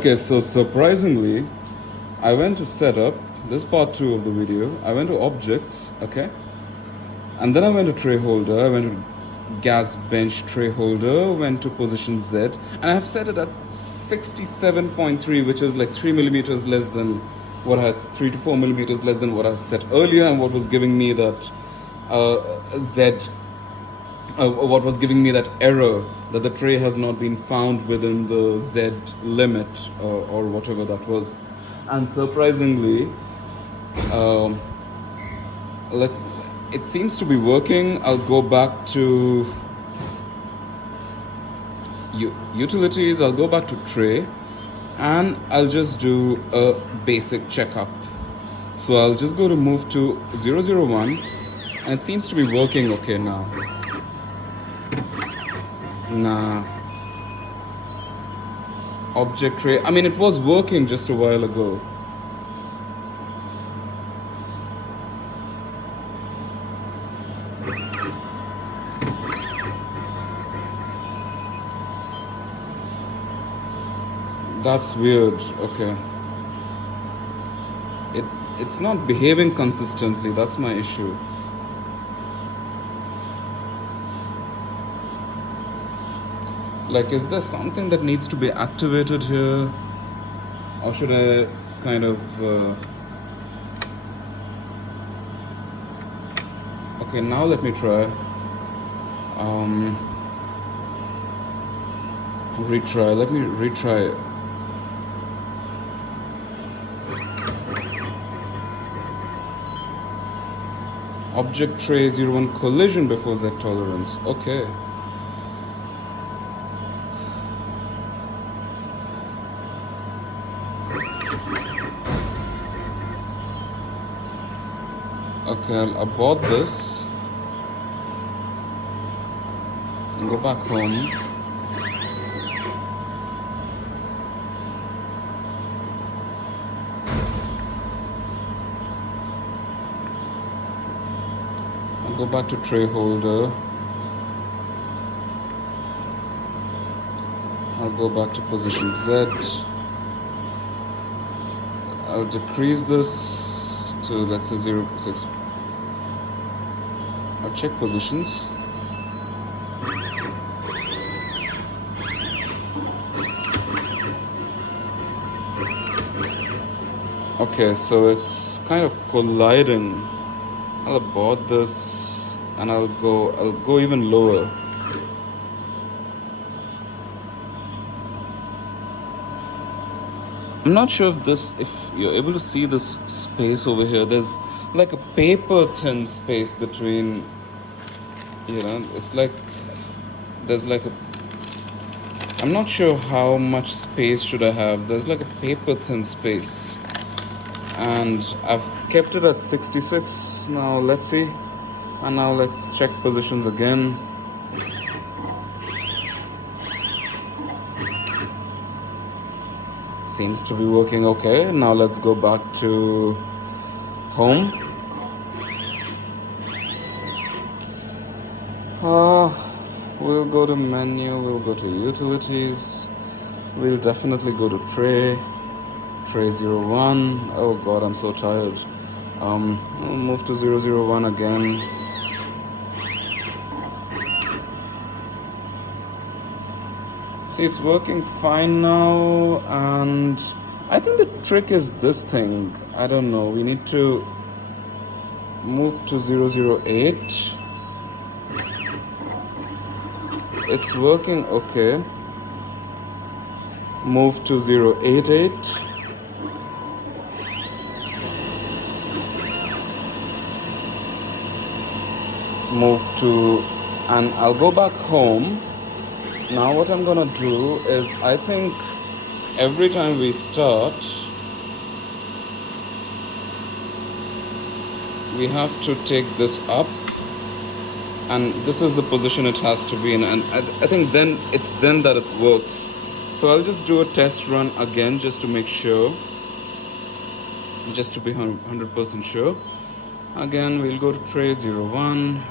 Okay, so surprisingly, I went to setup, this part 2 of the video, I went to objects, okay? And then I went to tray holder, I went to gas bench tray holder, went to position Z, and I have set it at 67.3, which is like 3 millimeters less than what I had, 3 to 4 millimeters less than what I had set earlier, and what was giving me that what was giving me that error that the tray has not been found within the Z limit or whatever that was. And surprisingly, um, like it seems to be working. I'll go back to utilities, I'll go back to tray, and I'll just do a basic checkup. So I'll just go to move to 001, and it seems to be working okay now. Nah. Object tray. I mean, it was working just a while ago. That's weird. Okay. It's not behaving consistently. That's my issue. Like, is there something that needs to be activated here? Or should I kind of... Okay, now let me try. Retry. Let me retry. Object tray 01 collision before Z tolerance. Okay. Okay, I'll abort this and go back home. I'll go back to tray holder. I'll go back to position Z. I'll decrease this to, let's say, 0.6. I'll check positions. Okay, so it's kind of colliding. I'll abort this and I'll go even lower. I'm not sure if you're able to see this space over here. There's like a paper thin space between, it's like there's like a, I'm not sure how much space should I have. There's like a paper thin space, and I've kept it at 66. Now let's see, and now let's check positions again. Seems to be working okay. Now let's go back to home. We'll go to menu, we'll go to utilities, we'll definitely go to tray 01. Oh god, I'm so tired. We'll move to 001 again. See, it's working fine now, and I think the trick is this thing. I don't know, we need to move to 008. It's working okay. Move to 088. Move to, and I'll go back home. Now what I'm gonna do is, I think every time we start, we have to take this up, and this is the position it has to be in, and I think then it's then that it works. So I'll just do a test run again just to make sure, just to be 100% sure. Again, we'll go to tray 01.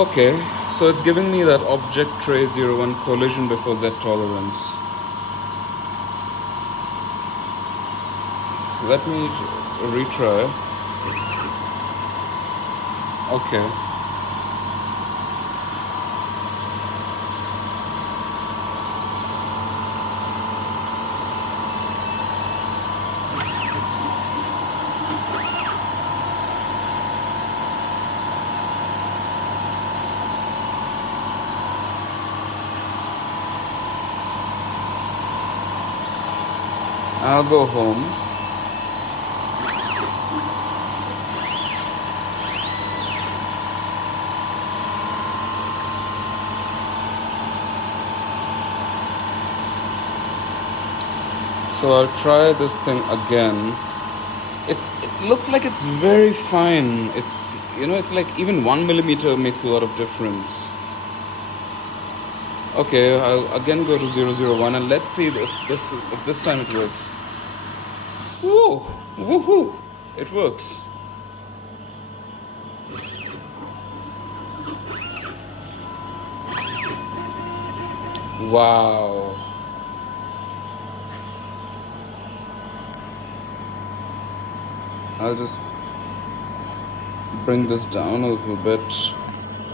Okay, so it's giving me that object tray 01 collision before Z tolerance. Let me retry. Okay. I'll go home. So I'll try this thing again. It looks like it's very fine. It's, it's like even 1 millimeter makes a lot of difference. Okay, I'll again go to 001 and let's see if this time it works. Woo! Woohoo! It works. Wow. I'll just bring this down a little bit.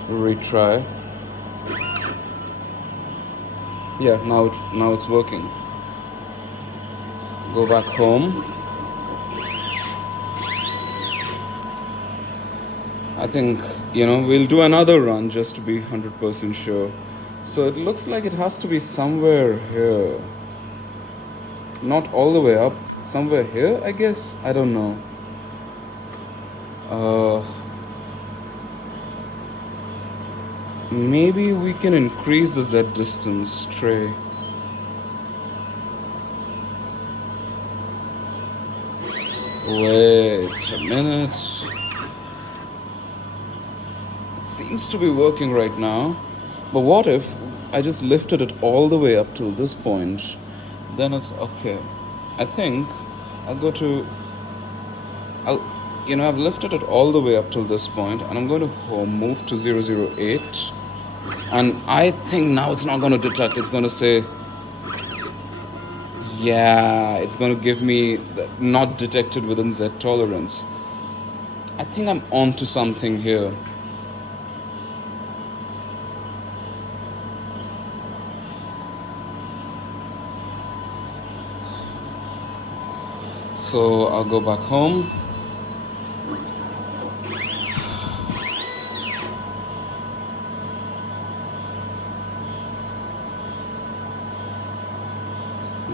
Retry. Yeah, now it's working. Go back home. I think, we'll do another run just to be 100% sure. So it looks like it has to be somewhere here. Not all the way up. Somewhere here, I guess? I don't know. Maybe we can increase the Z distance tray. Wait a minute. It seems to be working right now. But what if I just lifted it all the way up till this point? Then it's okay. I think I'll go to... I've lifted it all the way up till this point, and I'm going to move to 008. And I think now it's not going to detect. It's going to say, yeah, it's going to give me not detected within Z tolerance. I think I'm onto something here. So I'll go back home.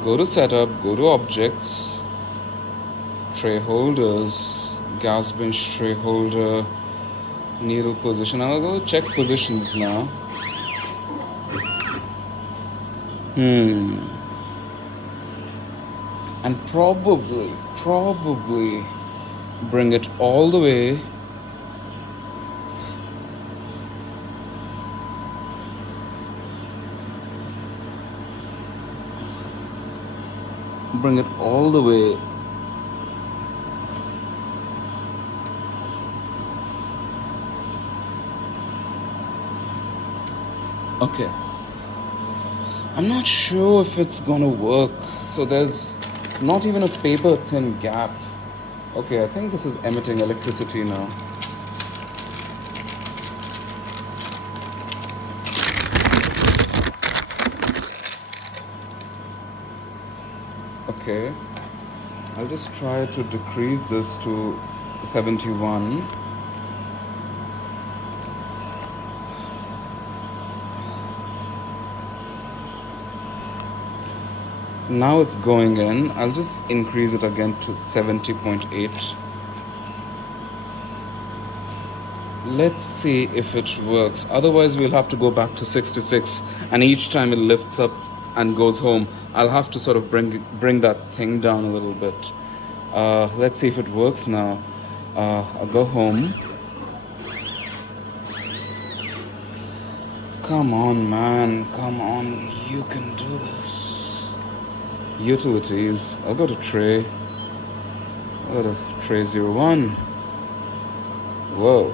Go to setup, go to objects, tray holders, gas bench tray holder, needle position. I'll go check positions now. And probably bring it all the way. Bring it all the way. Okay. I'm not sure if it's gonna work. So there's not even a paper thin gap. Okay, I think this is emitting electricity now. Okay, I'll just try to decrease this to 71. Now it's going in. I'll just increase it again to 70.8. Let's see if it works. Otherwise, we'll have to go back to 66. And each time it lifts up and goes home, I'll have to sort of bring that thing down a little bit. Let's see if it works now. I'll go home. Come on, man. Come on. You can do this. Utilities. I'll go to tray. I'll go to tray 01. Whoa.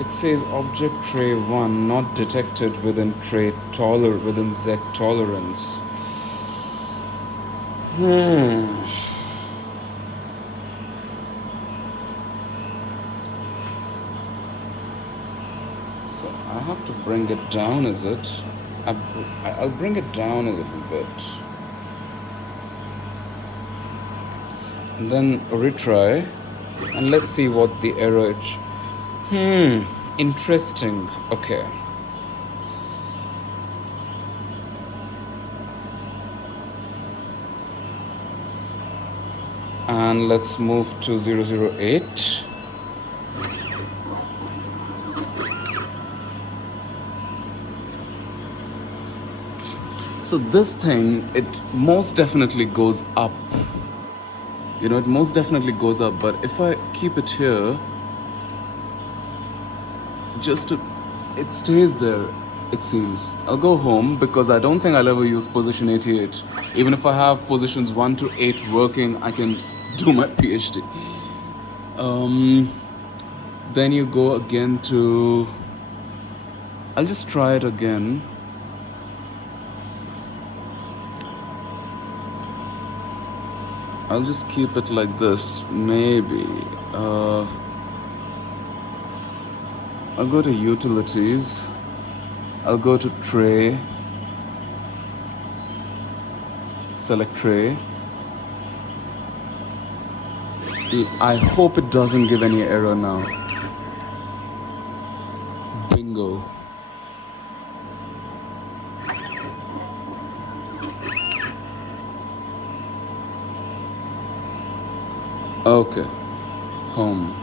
It says object tray 1 not detected within within Z tolerance. So I have to bring it down, is it? I'll bring it down a little bit. And then retry. And let's see what the error is. Interesting. Okay. And let's move to 008. So this thing, it most definitely goes up. You know, it most definitely goes up. But if I keep it here, it stays there, it seems. I'll go home because I don't think I'll ever use position 88. Even if I have positions 1 to 8 working, I can do my PhD. Then you go again to... I'll just try it again. I'll just keep it like this, maybe. I'll go to utilities. I'll go to tray. Select tray. I hope it doesn't give any error now. Bingo. Okay. Home.